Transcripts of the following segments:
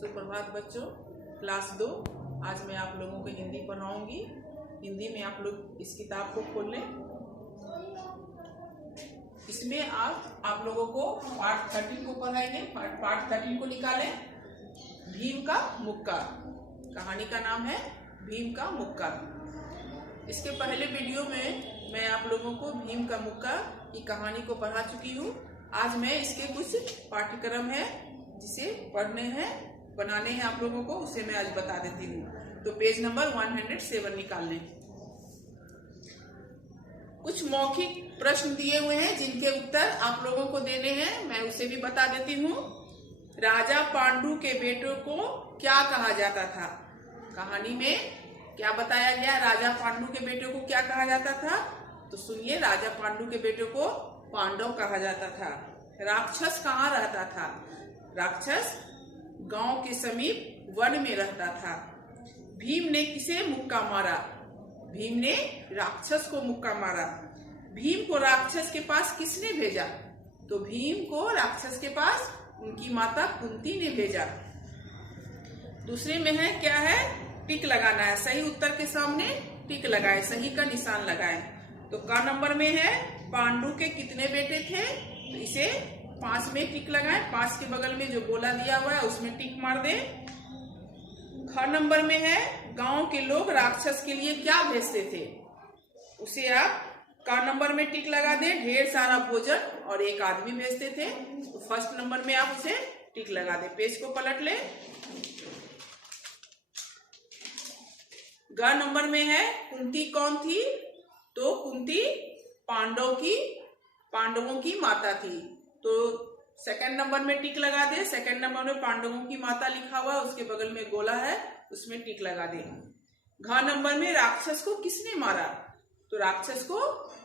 सुप्रभात बच्चों, क्लास 2। आज मैं आप लोगों को हिंदी पढ़ाऊंगी। हिंदी में आप लोग इस किताब को खोल लें। इसमें आप लोगों को पार्ट 13 को पढ़ाएंगे। पार्ट 13 को निकालें। भीम का मुक्का, कहानी का नाम है भीम का मुक्का। इसके पहले वीडियो में मैं आप लोगों को भीम का मुक्का की कहानी को पढ़ा चुकी हूँ। आज मैं इसके कुछ पाठ्यक्रम है जिसे पढ़ने हैं, बनाने हैं आप लोगों को, उसे मैं आज बता देती हूँ। तो पेज नंबर 107 निकाल लें। कुछ मौखिक प्रश्न दिए हुए हैं जिनके उत्तर आप लोगों को देने हैं, मैं उसे भी बता देती हूँ। राजा पांडु के बेटों को क्या कहा जाता था? कहानी में क्या बताया गया? राजा पांडु के बेटों को क्या कहा जाता था? तो सुनिए, राजा पांडु के बेटों को पांडव कहा जाता था। राक्षस कहाँ रहता था? राक्षस गांव के समीप वन में रहता था। भीम ने किसे मुक्का मारा? भीम ने राक्षस को मुक्का मारा। भीम को राक्षस के पास किसने भेजा? तो भीम को राक्षस के पास उनकी माता कुंती ने भेजा। दूसरे में है क्या है? टिक लगाना है। सही उत्तर के सामने टिक लगाए, सही का निशान लगाए। तो क नंबर में है पांडु के कितने बेटे थे? तो इसे 5 में टिक लगाएं। 5 के बगल में जो गोला दिया हुआ है उसमें टिक मार दें। ख नंबर में है गांव के लोग राक्षस के लिए क्या भेजते थे? उसे आप क नंबर में टिक लगा दें। ढेर सारा भोजन और एक आदमी भेजते थे। तो फर्स्ट नंबर में आप उसे टिक लगा दें। पेज को पलट लें। ग नंबर में है कुंती कौन थी? तो कुंती पांडवों की माता थी। तो सेकंड नंबर में टिक लगा दे। सेकंड नंबर में पांडवों की माता लिखा हुआ है, उसके बगल में गोला है, उसमें टिक लगा दे। घ नंबर में राक्षस को किसने मारा? तो राक्षस को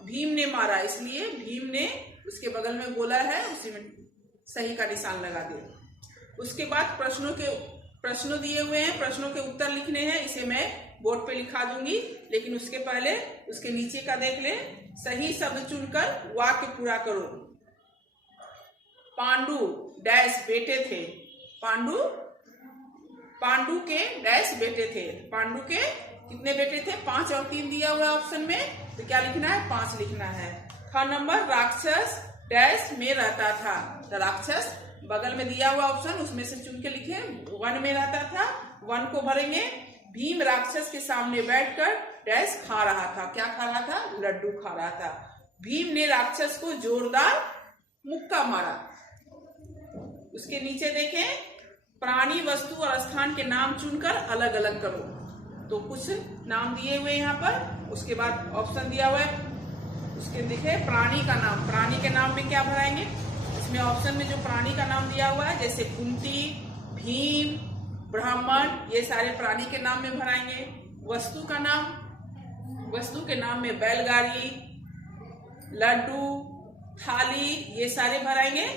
भीम ने मारा, इसलिए भीम ने, उसके बगल में गोला है, उसी में सही का निशान लगा दे। उसके बाद प्रश्न दिए हुए हैं, प्रश्नों के उत्तर लिखने हैं। इसे मैं बोर्ड पे लिखा दूंगी, लेकिन उसके पहले उसके नीचे का देख ले। सही शब्द चुनकर वाक्य पूरा करो। पांडु डैश बेटे थे। पांडु के डैश बेटे थे। पांडु के कितने बेटे थे? 5 और 3 दिया हुआ ऑप्शन में, तो क्या लिखना है? 5 लिखना है। ख नंबर राक्षस डैश में रहता था। तो राक्षस बगल में दिया हुआ ऑप्शन, उसमें से चुन के लिखे। वन में रहता था, वन को भरेंगे। भीम राक्षस के सामने बैठकर डैश खा रहा था। क्या खा रहा था? लड्डू खा रहा था। भीम ने राक्षस को जोरदार मुक्का मारा। उसके नीचे देखें, प्राणी, वस्तु और स्थान के नाम चुनकर अलग अलग करो। तो कुछ नाम दिए हुए यहाँ पर, उसके बाद ऑप्शन दिया हुआ है। उसके देखे प्राणी का नाम, प्राणी के नाम में क्या भराएंगे? इसमें ऑप्शन में जो प्राणी का नाम दिया हुआ है, जैसे कुंती, भीम, ब्राह्मण, ये सारे प्राणी के नाम में भराएंगे। वस्तु का नाम, वस्तु के नाम में बैलगाड़ी, लड्डू, थाली, ये सारे भराएंगे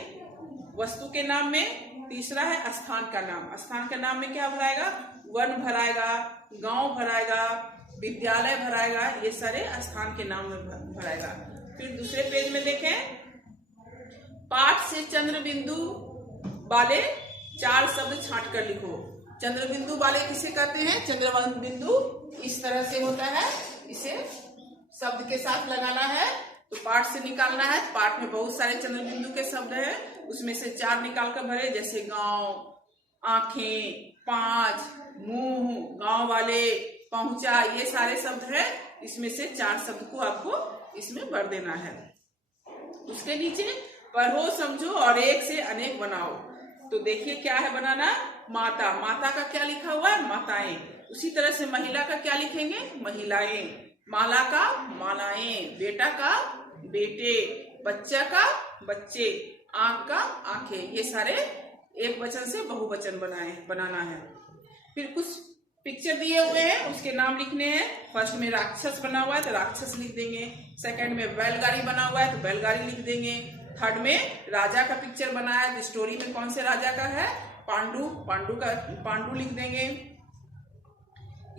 वस्तु के नाम में। तीसरा है स्थान का नाम। स्थान के नाम में क्या भराएगा? वन भराएगा, गांव भराएगा, विद्यालय भराएगा, ये सारे स्थान के नाम में भराएगा। फिर दूसरे पेज में देखें, पाठ से चंद्र बिंदु वाले 4 शब्द छांट कर लिखो। चंद्र बिंदु वाले किसे कहते हैं? चंद्र बिंदु इस तरह से होता है, इसे शब्द के साथ लगाना है। तो पाठ से निकालना है। पाठ में बहुत सारे चंद्र बिंदु के शब्द हैं, उसमें से 4 निकाल कर भरे, जैसे गांव, आंखें, 5, मुंह, गांव वाले, पहुंचा, ये सारे शब्द हैं। इसमें से 4 शब्द को आपको इसमें भर देना है। उसके नीचे पढ़ो, समझो और एक से अनेक बनाओ। तो देखिए क्या है बनाना? माता, माता का क्या लिखा हुआ है? माताएं। उसी तरह से महिला का क्या लिखेंगे? महिलाएं। माला का मालाएं। बेटा का बेटे। बच्चा का बच्चे। आंख का आंखें। ये सारे एक वचन से बहुवचन बनाना है। फिर कुछ पिक्चर दिए हुए हैं, उसके नाम लिखने हैं। फर्स्ट में राक्षस बना हुआ है तो राक्षस लिख देंगे। सेकंड में बैलगाड़ी बना हुआ है तो बैलगाड़ी लिख देंगे। थर्ड में राजा का पिक्चर बनाया है तो स्टोरी में कौन से राजा का है? पांडु लिख देंगे।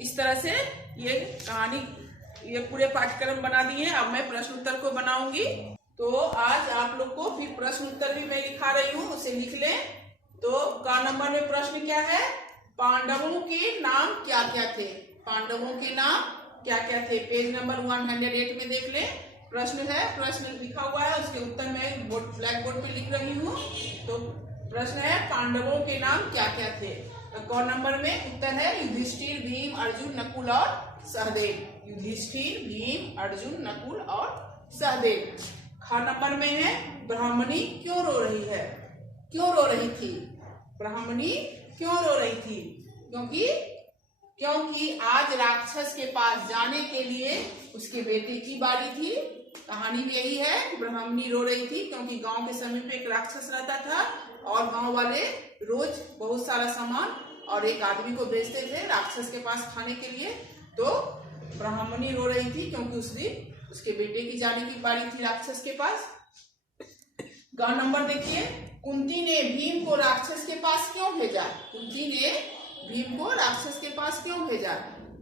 इस तरह से ये कहानी, ये पूरे पाठ्यक्रम बना दिए। अब मैं प्रश्न उत्तर को बनाऊंगी। तो आज आप लोग को फिर प्रश्न उत्तर भी मैं लिखा रही हूँ, उसे लिख लें। तो क नंबर में प्रश्न क्या है, पांडवों के नाम क्या क्या थे। पांडवों के नाम क्या क्या थे, पेज नंबर 108 में देख ले। प्रश्न है, प्रश्न लिखा हुआ है, उसके उत्तर मैं ब्लैक बोर्ड पे लिख रही हूँ। तो प्रश्न है पांडवों के नाम क्या क्या थे। तो क नंबर में उत्तर है युधिष्ठिर, भीम, अर्जुन, नकुल और सहदेव। युधिष्ठिर, भीम, अर्जुन, नकुल और सहदेव। ख नंबर में है ब्राह्मणी क्यों रो रही है। क्यों रो रही थी, ब्राह्मणी क्यों रो रही थी, क्योंकि आज राक्षस के पास जाने के लिए उसके बेटे की बारी थी। कहानी में यही है, ब्राह्मणी रो रही थी क्योंकि गांव के समीप एक राक्षस रहता था और गांव वाले रोज बहुत सारा सामान और एक आदमी को भेजते थे राक्षस के पास खाने के लिए। तो ब्राह्मणी रो रही थी क्योंकि उस दिन उसके बेटे की जाने की बारी थी राक्षस के पास। ग नंबर देखिए, कुंती ने भीम को राक्षस के पास क्यों भेजा। कुंती ने भीम को राक्षस के पास क्यों भेजा,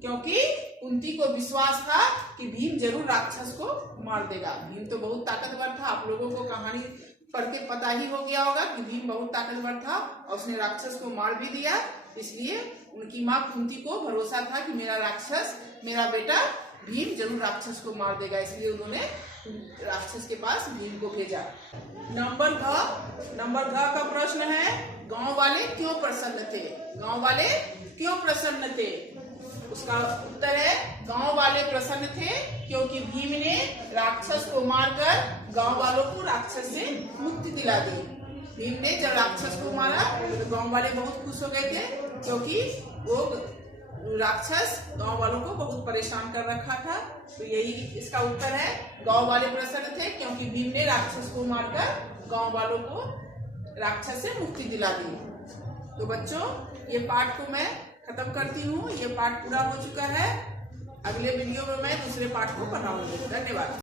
क्योंकि कुंती को विश्वास था कि भीम जरूर राक्षस को मार देगा। भीम तो बहुत ताकतवर था, आप लोगों को कहानी पढ़ के पता ही हो गया होगा कि भीम बहुत ताकतवर था और उसने राक्षस को मार भी दिया। इसलिए उनकी माँ कुंती को भरोसा था कि मेरा बेटा भीम जरूर राक्षस को मार देगा, इसलिए उन्होंने राक्षस के पास भीम को भेजा। नंबर घ का प्रश्न है, गांव वाले क्यों प्रसन्न थे। गांव वाले क्यों प्रसन्न थे, उसका उत्तर है गांव वाले प्रसन्न थे क्योंकि भीम ने राक्षस को मारकर गांव वालों को राक्षस से मुक्ति दिला दी। भीम ने जब राक्षस को मारा तो गांव वाले बहुत खुश हो गए थे क्योंकि वो राक्षस गांव वालों को बहुत परेशान कर रखा था। तो यही इसका उत्तर है, गांव वाले प्रसन्न थे क्योंकि भीम ने राक्षस को मारकर गांव वालों को राक्षस से मुक्ति दिला दी। तो बच्चों, ये पाठ को मैं खत्म करती हूँ, ये पाठ पूरा हो चुका है। अगले वीडियो में मैं दूसरे पाठ को पढ़ाऊंगी। धन्यवाद।